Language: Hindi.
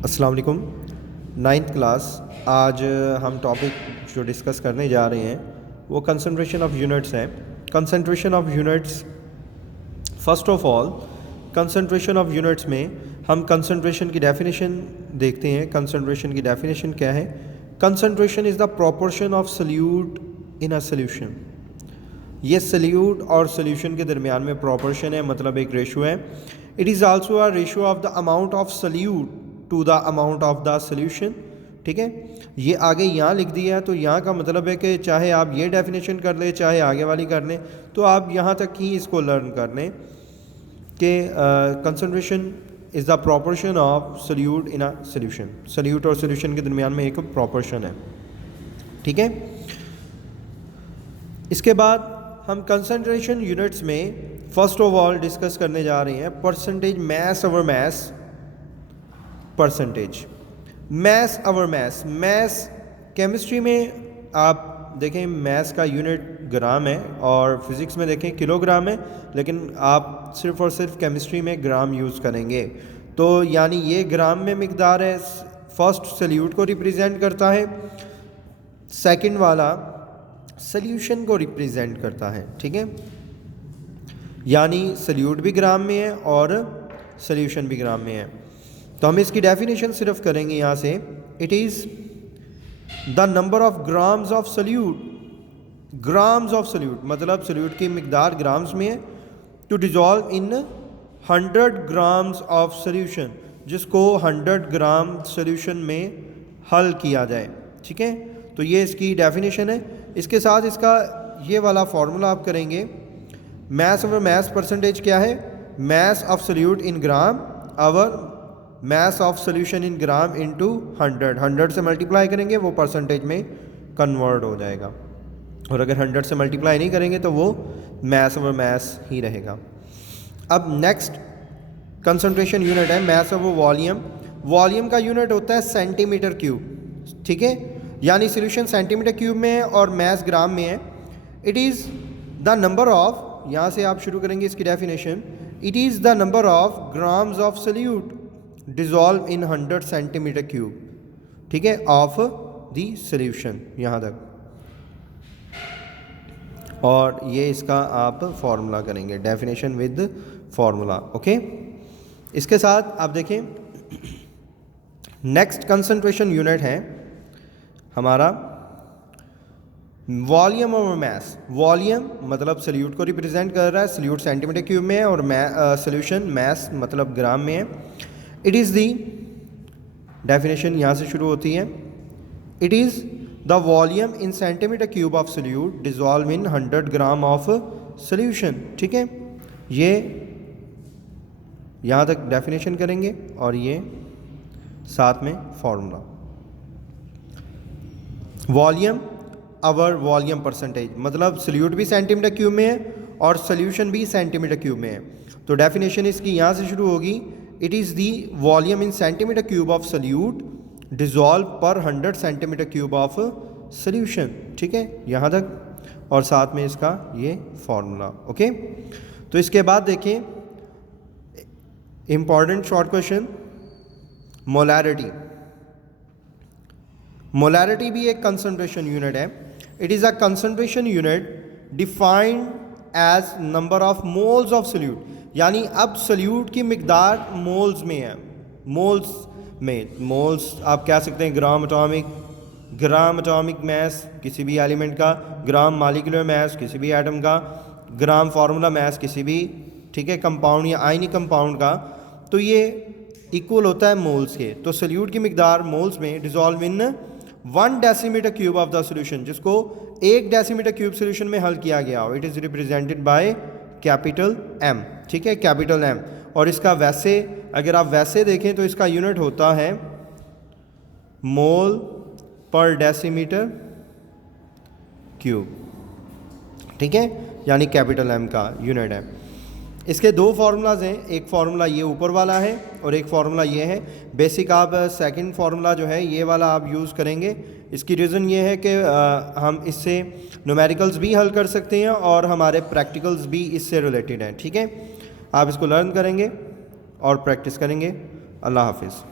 अस्सलाम वालेकुम। Ninth class. आज हम टॉपिक जो डिस्कस करने जा रहे हैं वो कंसंट्रेशन ऑफ यूनिट्स है। Concentration of units, first of all concentration of units में हम कंसंट्रेशन की डेफिनेशन देखते हैं। कंसंट्रेशन की डेफिनेशन क्या है? Concentration is the proportion of solute in a solution. ये सल्यूट और सॉल्यूशन के दरमियान में प्रोपोर्शन है, मतलब एक रेशो है। It is also a ratio of the amount of solute to the amount of the solution. ठीक है, ये आगे यहाँ लिख दिया है, तो यहाँ का मतलब है कि चाहे आप ये डेफिनेशन कर लें चाहे आगे वाली कर लें, तो आप यहाँ तक ही इसको लर्न कर लें कि concentration is the proportion of solute in a solution. Solute और सॉल्यूशन के दरमियान में एक प्रोपोर्शन है। ठीक है, इसके बाद हम कंसंट्रेशन यूनिट्स में फर्स्ट ऑफ ऑल डिस्कस करने जा रहे हैं percentage mass over mass. Percentage mass over mass. Mass chemistry में आप देखें मैस का यूनिट ग्राम है और फिज़िक्स में देखें किलोग्राम है, लेकिन आप सिर्फ़ और सिर्फ केमिस्ट्री में ग्राम यूज़ करेंगे। तो यानी ये ग्राम में मिकदार है। फर्स्ट सल्यूट को रिप्रेजेंट करता है, सेकंड वाला सॉल्यूशन को रिप्रेजेंट करता है। ठीक है, यानी सल्यूट भी ग्राम में है और सॉल्यूशन भी ग्राम में है। तो हम इसकी डेफिनेशन सिर्फ करेंगे यहाँ से। It is the number of grams of solute. Grams of solute मतलब सल्यूट की मिकदार ग्राम्स में है। To dissolve in 100 grams of solution, जिसको 100 ग्राम सॉल्यूशन में हल किया जाए। ठीक है, तो ये इसकी डेफिनेशन है। इसके साथ इसका ये वाला फार्मूला आप करेंगे। मैस ओवर मैस परसेंटेज क्या है? Mass of solute in gram over mass of solution in gram into 100। 100 से मल्टीप्लाई करेंगे वो परसेंटेज में कन्वर्ट हो जाएगा, और अगर 100 से मल्टीप्लाई नहीं करेंगे तो वो मैस ओवर मैस ही रहेगा। अब नेक्स्ट कंसंट्रेशन यूनिट है मैस ओवर वॉल्यूम। वॉल्यूम का यूनिट होता है सेंटीमीटर क्यूब। ठीक है, यानी सॉल्यूशन सेंटीमीटर क्यूब में है और मैस ग्राम में है। It is the number of, यहाँ से आप शुरू करेंगे इसकी definition. It is the number of grams of salute dissolve in 100 centimetre cube. ठीक है, ऑफ द सॉल्यूशन यहाँ तक, और ये इसका आप फॉर्मूला करेंगे, डेफिनेशन विद फॉर्मूला। ओके, इसके साथ आप देखें नेक्स्ट कंसंट्रेशन यूनिट है हमारा वॉल्यूम ओवर मैस। वॉल्यूम मतलब सल्यूट को रिप्रेजेंट कर रहा है, सल्यूट सेंटीमीटर क्यूब में है, और सॉल्यूशन मैस मतलब ग्राम में है। इट इज़ दी डेफिनेशन यहाँ से शुरू होती है। It is the volume in centimetre cube of solute dissolve in 100 gram of solution. ठीक है, ये यहाँ तक डेफिनेशन करेंगे और ये साथ में formula. Volume over volume percentage मतलब सल्यूट भी सेंटीमीटर क्यूब में है और सॉल्यूशन भी सेंटीमीटर क्यूब में है। तो डेफिनेशन इसकी यहाँ से शुरू होगी। It is the volume in centimetre cube of solute dissolve पर 100 सेंटीमीटर क्यूब ऑफ सॉल्यूशन। ठीक है, यहाँ तक, और साथ में इसका ये फॉर्मूला। ओके, तो इसके बाद देखिए important short question, molarity. Molarity भी एक कंसंट्रेशन यूनिट है। It is a concentration unit defined as number of moles of solute, यानी अब सल्यूट की मिकदार मोल्स में है। मोल्स में, मोल्स आप कह सकते हैं gram atomic, gram atomic mass किसी भी एलिमेंट का, ग्राम मॉलिक्यूलर मैस किसी भी एटम का, ग्राम फार्मूला मैस किसी भी, ठीक है, कंपाउंड या आयनिक कंपाउंड का। तो ये इक्वल होता है मोल्स के। तो सल्यूट की मिकदार मोल्स में dissolve in 1 decimetre cube of the solution, जिसको 1 डेसीमीटर क्यूब सॉल्यूशन में हल किया गया हो। It is represented by capital M। ठीक है, कैपिटल M। और इसका वैसे अगर आप वैसे देखें तो इसका यूनिट होता है मोल पर डेसीमीटर क्यूब। ठीक है, यानी कैपिटल M का यूनिट है। इसके दो फार्मूलाज हैं, एक फार्मूला ये ऊपर वाला है और एक फार्मूला ये है। बेसिक आप सेकंड फार्मूला जो है ये वाला आप यूज़ करेंगे। इसकी रीज़न ये है कि हम इससे न्यूमेरिकल्स भी हल कर सकते हैं और हमारे प्रैक्टिकल्स भी इससे रिलेटेड हैं। ठीक है, आप इसको लर्न करेंगे और प्रैक्टिस करेंगे। अल्लाह हाफिज़।